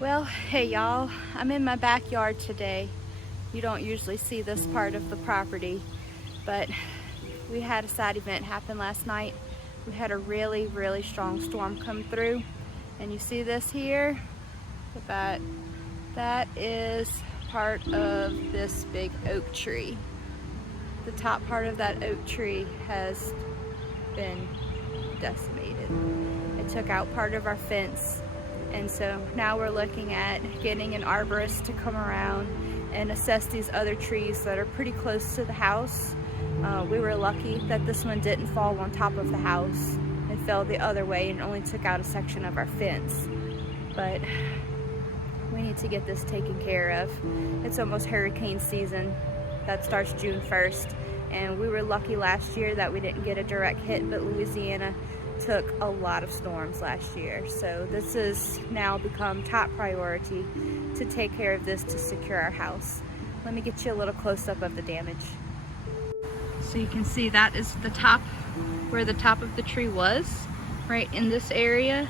Well, hey y'all, I'm in my backyard today. You don't usually see this part of the property, but we had a sad event happen last night. We had a really strong storm come through, and you see this here? That is part of this big oak tree. The top part of that oak tree has been decimated. It took out part of our fence, and so now we're looking at getting an arborist to come around and assess these other trees that are pretty close to the house. We were lucky that this one didn't fall on top of the house and fell the other way and only took out a section of our fence. But we need to get this taken care of. It's almost hurricane season. That starts June 1st. And we were lucky last year that we didn't get a direct hit, but Louisiana took a lot of storms last year. So this has now become top priority to take care of this to secure our house. Let me get you a little close-up of the damage. So you can see that is the top, where the top of the tree was, right in this area.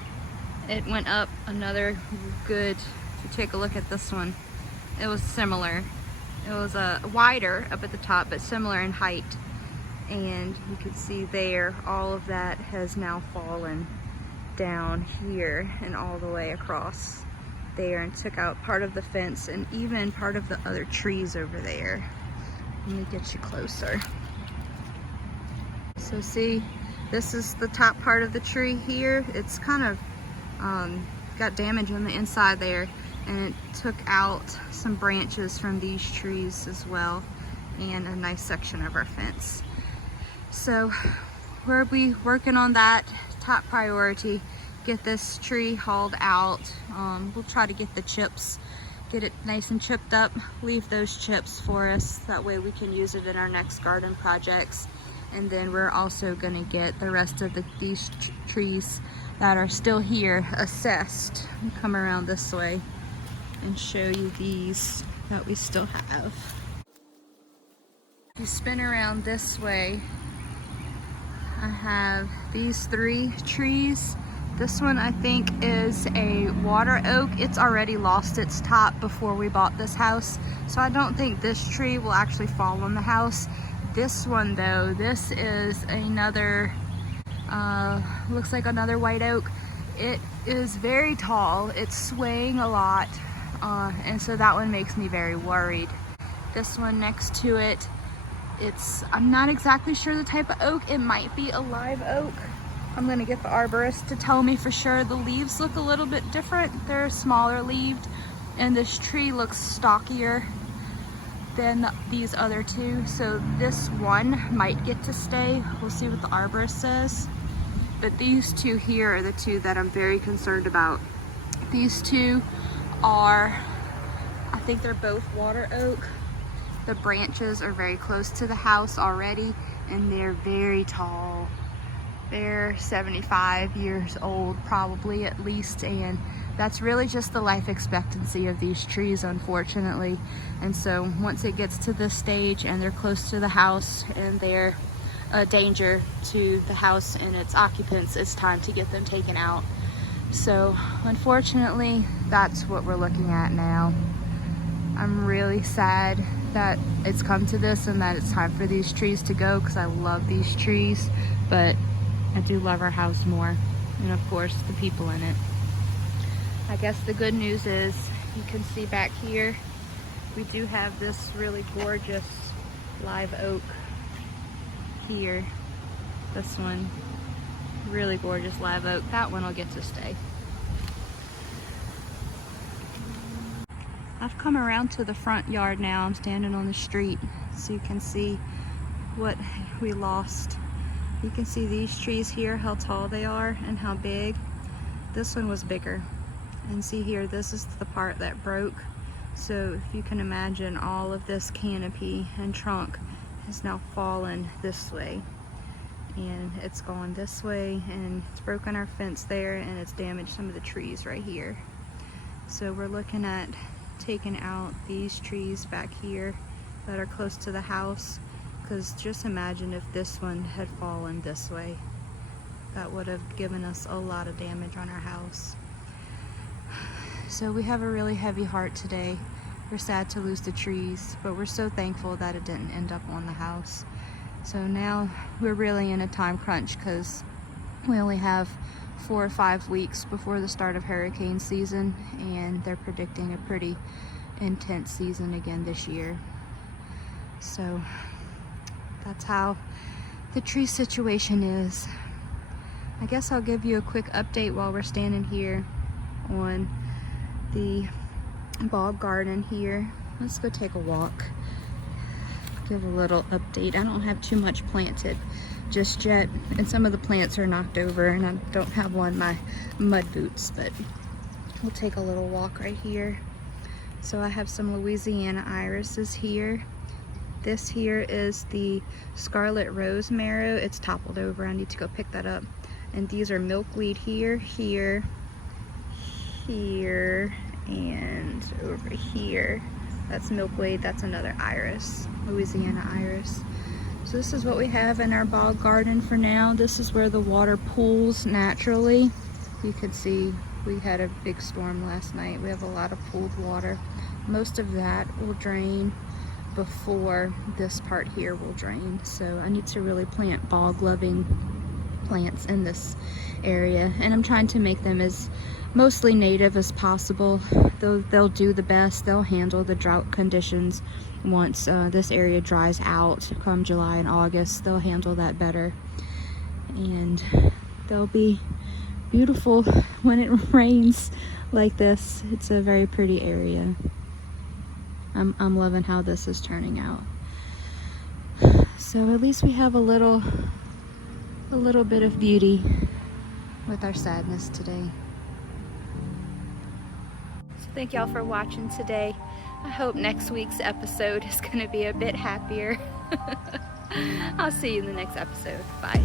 It went up another good, if you take a look at this one, it was similar. It was wider up at the top, but similar in height. And you can see there, all of that has now fallen down here and all the way across there and took out part of the fence and even part of the other trees over there. Let me get you closer. So see, this is the top part of the tree here. It's kind of got damage on the inside there, and it took out some branches from these trees as well and a nice section of our fence. So we'll be working on that, top priority, get this tree hauled out. We'll try to get the chips, get it nice and chipped up, leave those chips for us, that way we can use it in our next garden projects. And then we're also gonna get the rest of these trees that are still here assessed. I'll come around this way and show you these that we still have. If you spin around this way, I have these 3 trees. This one I think is a water oak. It's already lost its top before we bought this house, so I don't think this tree will actually fall on the house. This one though, this is another, looks like another white oak. It is very tall, it's swaying a lot, and so that one makes me very worried. This one next to it, I'm not exactly sure the type of oak. It might be a live oak. I'm gonna get the arborist to tell me for sure. The leaves look a little bit different. They're smaller leaved, and this tree looks stockier than these other 2. So this one might get to stay. We'll see what the arborist says. But these 2 here are the 2 that I'm very concerned about. These 2 are, I think they're both water oak. The branches are very close to the house already, and they're very tall. They're 75 years old, probably at least, and that's really just the life expectancy of these trees, unfortunately. And so once it gets to this stage and they're close to the house and they're a danger to the house and its occupants, it's time to get them taken out. So unfortunately, that's what we're looking at now. I'm really sad that it's come to this and that it's time for these trees to go, because I love these trees, but I do love our house more, and of course the people in it. I guess the good news is, you can see back here, we do have this really gorgeous live oak here. This one, really gorgeous live oak. That one will get to stay. I've come around to the front yard now. I'm standing on the street so you can see what we lost. You can see these trees here, how tall they are and how big. This one was bigger. And see here, this is the part that broke. So if you can imagine, all of this canopy and trunk has now fallen this way. And it's gone this way, and it's broken our fence there, and it's damaged some of the trees right here. So we're looking at taking out these trees back here that are close to the house, because just imagine if this one had fallen this way. That would have given us a lot of damage on our house. So we have a really heavy heart today. We're sad to lose the trees, but we're so thankful that it didn't end up on the house. So now we're really in a time crunch because we only have 4 or 5 weeks before the start of hurricane season, and they're predicting a pretty intense season again this year. So that's how the tree situation is. I guess I'll give you a quick update while we're standing here on the bog garden here. Let's go take a walk. Give a little update. I don't have too much planted just yet, and some of the plants are knocked over, and I don't have on my mud boots, but we'll take a little walk right here. So I have some Louisiana irises here. This here is the scarlet rose marrow. It's toppled over. I need to go pick that up. And these are milkweed here, here, here, and over here. That's milkweed. That's another iris, Louisiana iris. So this is what we have in our bog garden for now. This is where the water pools naturally. You can see we had a big storm last night. We have a lot of pooled water. Most of that will drain before this part here will drain. So I need to really plant bog loving plants in this area, and I'm trying to make them as mostly native as possible. They'll do the best. They'll handle the drought conditions once this area dries out come July and August. They'll handle that better, and they'll be beautiful when it rains like this. It's a very pretty area. I'm loving how this is turning out. So at least we have a little bit of beauty with our sadness today. So thank y'all for watching today. I hope next week's episode is going to be a bit happier. I'll see you in the next episode. Bye.